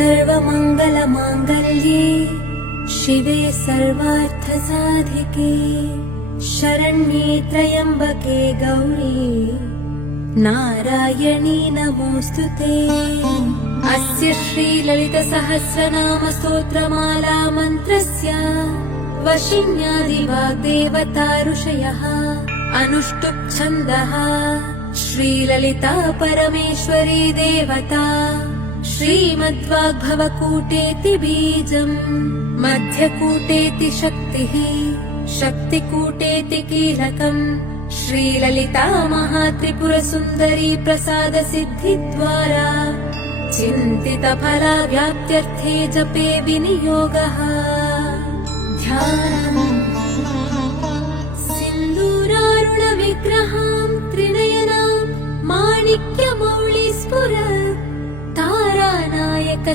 सर्वमङ्गलमाङ्गल्ये शिवे सर्वार्थसाधिके शरण्ये त्र्यम्बके गौरी नारायणी नमोऽस्तुते। अस्य श्रीललितसहस्रनामस्तोत्रमाला मन्त्रस्य वशिन्यादिवाग्देवता ऋषयः अनुष्टुप् छन्दः श्रीललिता परमेश्वरी देवता श्रीमद्वाग्भवकूटेति बीजम् मध्यकूटेति शक्तिः शक्तिकूटेति कीलकम् श्रीललिता महात्रिपुरसुन्दरी प्रसादसिद्धिद्वारा चिन्तितफलाव्याप्त्यर्थे जपे विनियोगः। ध्यानम् सिन्दूरारुणविग्रहां त्रिनयनां माणिक्यमौलिस्फुरत् तारानायक